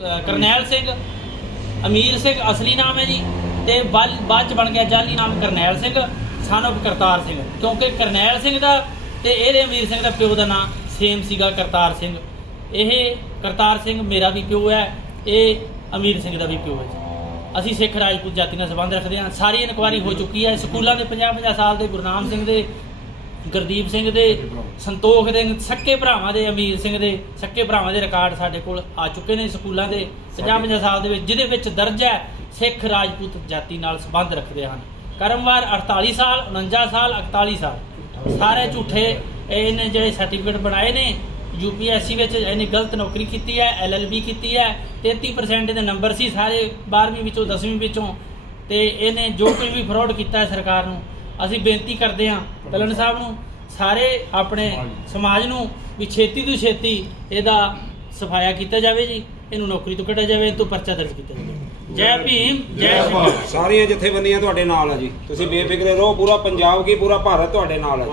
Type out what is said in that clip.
ਕਰਨੈਲ ਸਿੰਘ, ਅਮੀਰ ਸਿੰਘ ਅਸਲੀ ਨਾਮ ਹੈ ਜੀ ਤੇ ਬਾਲ- ਬਾਅਦ ਚ ਬਣ ਗਿਆ ਜਾਲੀ ਨਾਮ ਕਰਨੈਲ ਸਿੰਘ, son ਕਰਤਾਰ ਸਿੰਘ। ਕਿਉਂਕਿ ਕਰਨੈਲ ਸਿੰਘ ਦਾ ਤੇ ਇਹਦੇ ਅਮੀਰ ਸਿੰਘ ਦਾ ਪਿਓ ਦਾ ਨਾਮ ਸੇਮ ਸੀਗਾ ਕਰਤਾਰ ਸਿੰਘ। ਇਹ ਕਰਤਾਰ ਸਿੰਘ ਮੇਰਾ ਵੀ ਪਿਓ ਹੈ, ਇਹ ਅਮੀਰ ਸਿੰਘ ਦਾ ਵੀ ਪਿਓ ਹੈ ਜੀ। ਅਸੀਂ ਸਿੱਖ ਰਾਜਪੂਤ ਜਾਤੀ ਨਾਲ ਸੰਬੰਧ ਰੱਖਦੇ ਹਾਂ। ਸਾਰੀ ਇਨਕੁਆਰੀ ਹੋ ਚੁੱਕੀ ਹੈ। ਸਕੂਲਾਂ ਦੇ 50 50 ਸਾਲ ਦੇ ਗੁਰਨਾਮ ਸਿੰਘ ਦੇ ਗੁਰਦੀਪ ਸਿੰਘ ਦੇ, ਸੰਤੋਖ ਦੇ, ਸੱਕੇ ਭਰਾਵਾਂ ਦੇ, ਅਮੀਰ ਸਿੰਘ ਦੇ, ਸੱਕੇ ਭਰਾਵਾਂ ਦੇ ਰਿਕਾਰਡ ਸਾਡੇ ਕੋਲ ਆ ਚੁੱਕੇ ਨੇ ਸਕੂਲਾਂ ਦੇ। 50 50 ਸਾਲ ਦੇ ਵਿੱਚ ਜਿਹਦੇ ਵਿੱਚ ਦਰਜ ਹੈ, ਸਿੱਖ ਰਾਜਪੂਤ ਜਾਤੀ ਨਾਲ ਸੰਬੰਧ ਰੱਖਦੇ ਹਨ। ਕਰਮਵਾਰ 48 ਸਾਲ 49 ਸਾਲ 41 ਸਾਲ। ਸਾਰੇ ਝੂਠੇ, ਇਹਨੇ ਜਿਹੜੇ ਸਰਟੀਫਿਕੇਟ ਬਣਾਏ ਨੇ ਯੂਪੀਐਸਸੀ ਵਿੱਚ ਇਹਨੇ ਗਲਤ ਨੌਕਰੀ ਕੀਤੀ ਹੈ ਐਲਐਲਬੀ ਕੀਤੀ ਹੈ 33% ਦੇ ਨੰਬਰ ਸੀ ਸਾਰੇ 12ਵੀਂ ਵਿੱਚੋਂ 10ਵੀਂ ਵਿੱਚੋਂ। ਤੇ ਇਹਨੇ ਜੋ ਕੁਝ ਵੀ ਫਰਾਡ ਕੀਤਾ ਹੈ ਸਰਕਾਰ ਨੂੰ ਅਸੀਂ ਬੇਨਤੀ ਕਰਦੇ ਹਾਂ ਤਲਣ ਸਾਹਿਬ ਨੂੰ ਸਾਰੇ ਆਪਣੇ ਸਮਾਜ ਨੂੰ ਵੀ ਛੇਤੀ ਤੋਂ ਛੇਤੀ ਇਹਦਾ ਸਫਾਇਆ ਕੀਤਾ ਜਾਵੇ ਜੀ ਇਹਨੂੰ ਨੌਕਰੀ ਤੋਂ ਕੱਢਿਆ ਜਾਵੇ ਤੋਂ ਪਰਚਾ ਦਰਜ ਕੀਤਾ ਜਾਵੇ। ਜੈ ਭੀਮ ਜੈ ਸ਼੍ਰੀ ਸਾਰੀਆਂ ਜਥੇਬੰਦੀਆਂ ਤੁਹਾਡੇ ਨਾਲ ਆ ਜੀ। ਤੁਸੀਂ ਬੇਫਿਕਰੇ ਰਹੋ ਪੂਰਾ ਪੰਜਾਬ ਕੀ ਪੂਰਾ ਭਾਰਤ ਤੁਹਾਡੇ ਨਾਲ ਹੈ ਜੀ।